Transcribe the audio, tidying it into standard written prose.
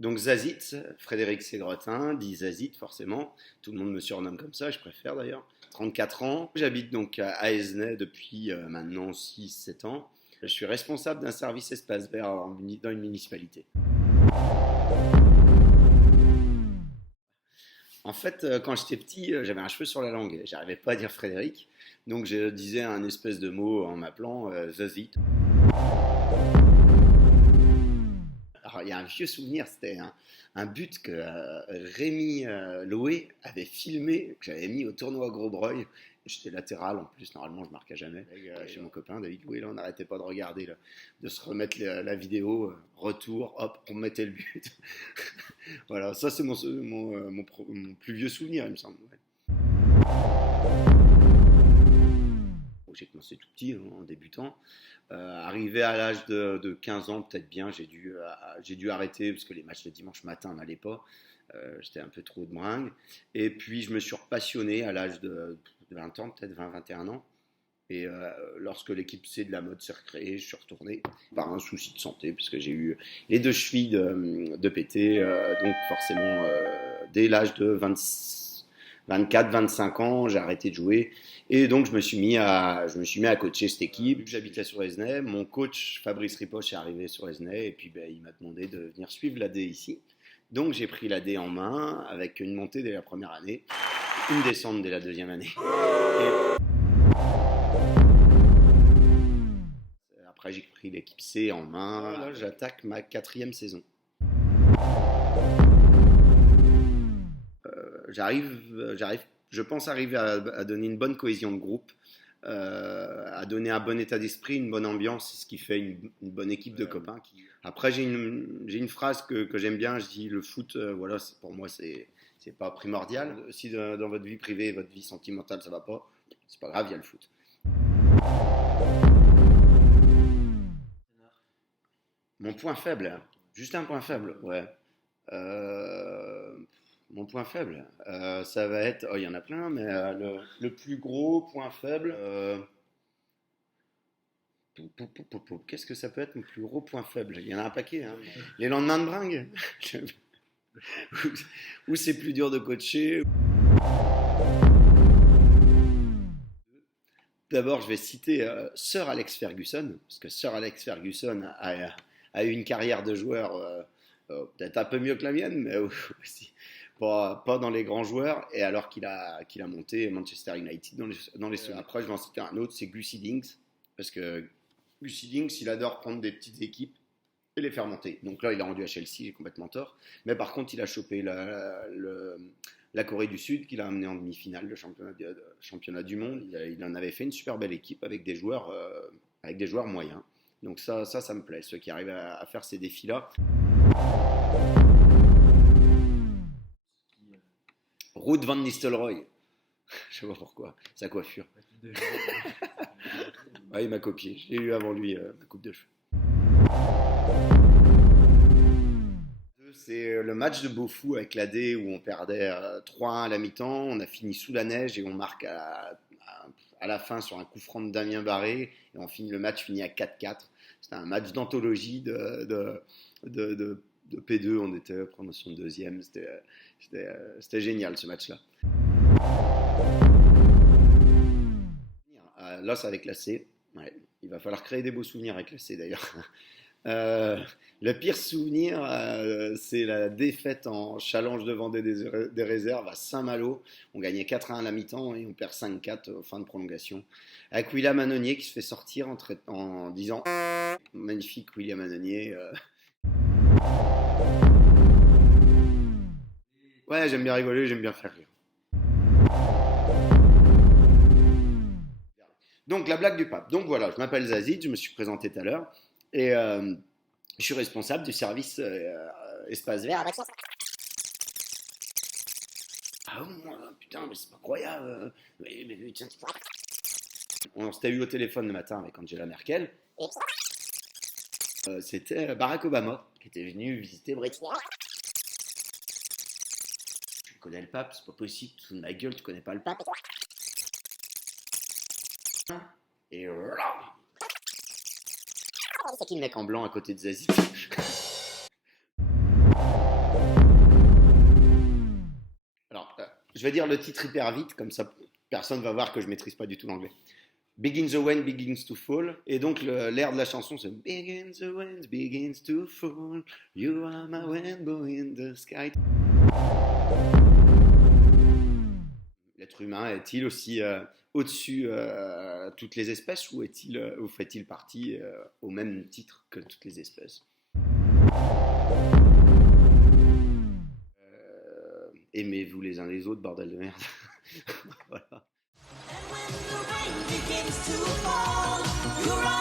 Donc Zazit, Frédéric Ségrotin, dit Zazit forcément. Tout le monde me surnomme comme ça, je préfère d'ailleurs. 34 ans. J'habite donc à Esnay depuis maintenant 6-7 ans. Je suis responsable d'un service espace vert dans une municipalité. En fait, quand j'étais petit, j'avais un cheveu sur la langue. J'arrivais pas à dire Frédéric. Donc je disais un espèce de mot en m'appelant Zazit. Alors, il y a un vieux souvenir, c'était un but que Rémi Loé avait filmé, que j'avais mis au tournoi Grosbreuil. J'étais latéral en plus, normalement je marquais jamais. Chez mon copain David Loué, là, on n'arrêtait pas de regarder, là, de se remettre la vidéo, retour, hop, on mettait le but. Voilà, ça c'est mon plus vieux souvenir, il me semble. Ouais. J'ai commencé tout petit, en débutant. Arrivé à l'âge de 15 ans, peut-être bien, j'ai dû arrêter parce que les matchs le dimanche matin n'allaient pas. J'étais un peu trop de bringue. Et puis je me suis repassionné à l'âge de 20 ans, peut-être 20-21 ans. Et lorsque l'équipe C de la mode s'est recréée, je suis retourné par un souci de santé, puisque j'ai eu les 2 chevilles de pété. Donc forcément, dès l'âge de 24-25 ans, j'ai arrêté de jouer. Et donc, je me suis mis à coacher cette équipe. J'habitais sur Esnay. Mon coach, Fabrice Ripoche, est arrivé sur Esnay. Et puis, il m'a demandé de venir suivre la D ici. Donc, j'ai pris la D en main avec une montée dès la première année, une descente dès la deuxième année. Et après, j'ai pris l'équipe C en main. Là, j'attaque ma 4e saison. Je pense arriver à donner une bonne cohésion de groupe, à donner un bon état d'esprit, une bonne ambiance, c'est ce qui fait une bonne équipe de copains. Après, j'ai une phrase que j'aime bien, je dis le foot, voilà, pour moi, c'est pas primordial. Si dans votre vie privée, votre vie sentimentale, ça va pas, c'est pas grave, il y a le foot. Mon point faible, juste un point faible, ouais. Mon point faible, ça va être, il y en a plein, mais le plus gros point faible, qu'est-ce que ça peut être mon plus gros point faible? Il y en a un paquet, hein. Les lendemains de bringue, où c'est plus dur de coacher. D'abord, je vais citer Sir Alex Ferguson, parce que Sir Alex Ferguson a eu une carrière de joueur peut-être un peu mieux que la mienne, mais aussi pas dans les grands joueurs, et alors qu'il a monté Manchester United dans les secondes. Après, je vais en citer un autre, c'est Gus Hiddink, parce que Gus Hiddink, il adore prendre des petites équipes et les faire monter. Donc là, il a rendu à Chelsea, j'ai complètement tort. Mais par contre, il a chopé la Corée du Sud, qu'il a amené en demi-finale de championnat du monde. Il en avait fait une super belle équipe avec des joueurs moyens. Donc ça me plaît, ceux qui arrivent à faire ces défis-là. Ruud van Nistelrooy. Je sais pas pourquoi, sa coiffure. Ouais, il m'a copié, j'ai eu avant lui ma coupe de cheveux. C'est le match de Beaufou avec la D où on perdait 3-1 à la mi-temps, on a fini sous la neige et on marque à la fin sur un coup franc de Damien Barré et le match finit à 4-4. C'était un match d'anthologie de P2, on était promotion de deuxième, c'était génial ce match-là. L'os avec la C, ouais, il va falloir créer des beaux souvenirs avec la C d'ailleurs. Le pire souvenir, c'est la défaite en challenge de Vendée des réserves à Saint-Malo. On gagnait 4-1 à la mi-temps et on perd 5-4 en fin de prolongation. Avec William Annonier qui se fait sortir en disant magnifique William Annonier. Ouais, j'aime bien rigoler, j'aime bien faire rire. Donc la blague du pape. Donc voilà, je m'appelle Zazid, je me suis présenté tout à l'heure. Et je suis responsable du service espace vert. Ah putain, mais c'est pas croyable. On s'était eu au téléphone le matin avec Angela Merkel. C'était Barack Obama qui était venu visiter Brettigny. Tu connais le pape, c'est pas possible, tu te fous de ma gueule, tu connais pas le pape. Et c'est qui le mec en blanc à côté de Zazie? Je vais dire le titre hyper vite, comme ça personne va voir que je maîtrise pas du tout l'anglais. Begins the wind begins to fall. Et donc l'air de la chanson c'est Begins the wind begins to fall. You are my rainbow in the sky. L'être humain est-il aussi au-dessus toutes les espèces ou ou fait-il partie au même titre que toutes les espèces? Aimez-vous les uns les autres, bordel de merde. Voilà. And when the rain begins to fall, you're